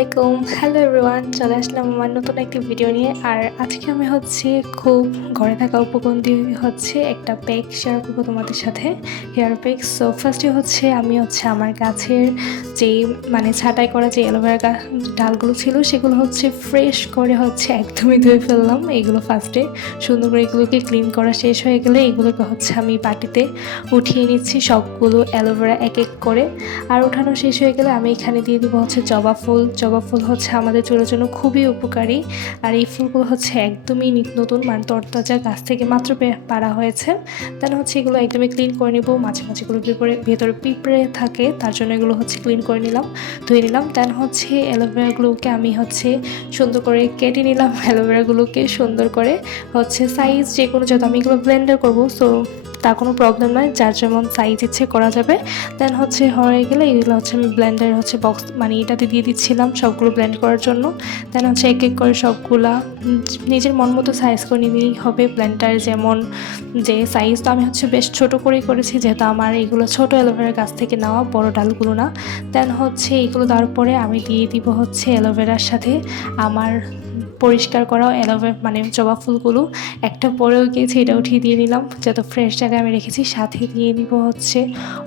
আলাইকুম। Hello everyone, চলে আসলাম আমার নতুন একটি ভিডিও নিয়ে। আর আজকে আমি খুব ঘরে থাকা উপকরণ দিয়ে একটা প্যাক শেয়ার করবো তোমাদের সাথে, হেয়ার প্যাক। সো ফার্স্টে আমি আমার গাছের যেই ছাঁটাই করা যে অ্যালোভেরা ডালগুলো ছিল সেগুলো ফ্রেশ করে একদমই ধুয়ে ফেললাম। এগুলো ফার্স্টে সুন্দর করে এগুলোকে ক্লিন করা শেষ হয়ে গেলে এগুলোকে আমি বাটিতে উঠিয়ে নিচ্ছি সবগুলো অ্যালোভেরা এক এক করে। আর ওঠানো শেষ হয়ে গেলে আমি এখানে দিয়ে দিব জবা ফুল। জবা ফুল আমাদের চুলের জন্য খুবই উপকারী। আর এই ফুলগুলো একদমই নতুন, তরতাজা, গাছ থেকে মাত্র পাড়া হয়েছে। দেন এগুলো একদমই ক্লিন করে নিব। মাঝে মাঝে এগুলো ভেতরে পিঁপড়ে থাকে, তার জন্য এগুলো ক্লিন করে নিলাম, ধুয়ে নিলাম। দেন অ্যালোভেরাগুলোকে আমি সুন্দর করে কেটে নিলাম। অ্যালোভেরাগুলোকে সুন্দর করে সাইজ যে কোনো, যত আমি এগুলো ব্লেন্ডার করবো, সো তা কোনো প্রবলেম নয়, যার যেমন সাইজ ইচ্ছে করা যাবে। দেন হয়ে গেলে এগুলো আমি ব্লেন্ডার বক্স এটাতে দিয়ে দিচ্ছিলাম সবগুলো ব্লেন্ড করার জন্য। দেন এক এক করে সবগুলা নিজের মন মতো সাইজ করে নিলেই হবে। ব্লেন্ডার যেমন যে সাইজ, তো আমি বেশ ছোট করেই করেছি, যেহেতু আমার এইগুলো ছোটো অ্যালোভেরার গাছ থেকে নেওয়া, বড় ডালগুলো না। দেন এইগুলো দেওয়ার পরে আমি দিয়ে দিব অ্যালোভেরার সাথে আমার পরিষ্কার করা অ্যালোভেরা জবা ফুলগুলো। একটা পরেও গিয়েছে, এটা উঠিয়ে দিয়ে নিলাম, যত ফ্রেশ জায়গায় আমি রেখেছি। সাথে দিয়ে নিব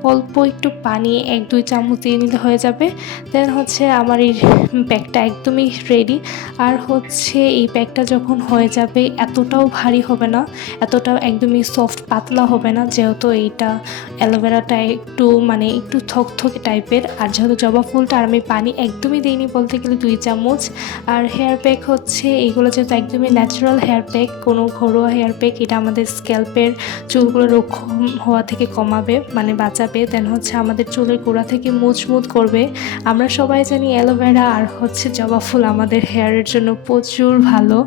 অল্প একটু পানি, 1-2 চামচ দিয়ে নিলে হয়ে যাবে। দেন আমার এই প্যাকটা একদমই রেডি। আর এই প্যাকটা যখন হয়ে যাবে এতটাও ভারী হবে না, এতটাও একদমই সফট পাতলা হবে না, যেহেতু এইটা অ্যালোভেরাটা একটু থকথকে টাইপের। আর যেহেতু জবা ফুলটা, আর আমি পানি একদমই দিইনি, বলতে গেলে 2 চামচ। আর হেয়ার প্যাক এইগুলো যেহেতু একদমই ন্যাচারাল হেয়ার প্যাক, কোনো ঘরোয়া হেয়ার প্যাক, এটা আমাদের স্ক্যাল্পের চুলগুলো রক্ষণ হওয়া থেকে কমাবে, বাঁচাবে। দেন আমাদের চুলের গোড়া থেকে মজবুত করবে। আমরা সবাই জানি অ্যালোভেরা আর জবা ফুল আমাদের হেয়ারের জন্য প্রচুর ভালো।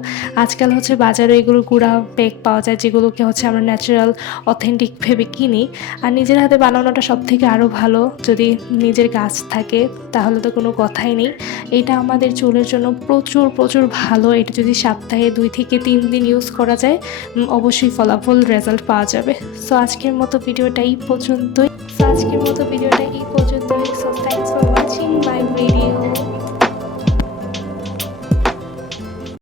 আজকাল বাজারে এগুলো গুঁড়া প্যাক পাওয়া যায়, যেগুলোকে আমরা ন্যাচারাল অথেন্টিক ভেবে কিনি। আর নিজের হাতে বানানোটা সব থেকে আরও ভালো, যদি নিজের গাছ থাকে তাহলে তো কোনো কথাই নেই। এটা আমাদের চুলের জন্য প্রচুর প্রচুর ভালো। এটা যদি সপ্তাহে 2 থেকে 3 দিন ইউজ করা যায়, অবশ্যই ফলাফল রেজাল্ট পাওয়া যাবে। সো আজকের মতো ভিডিওটা এই পর্যন্তই। So thanks for watching my video.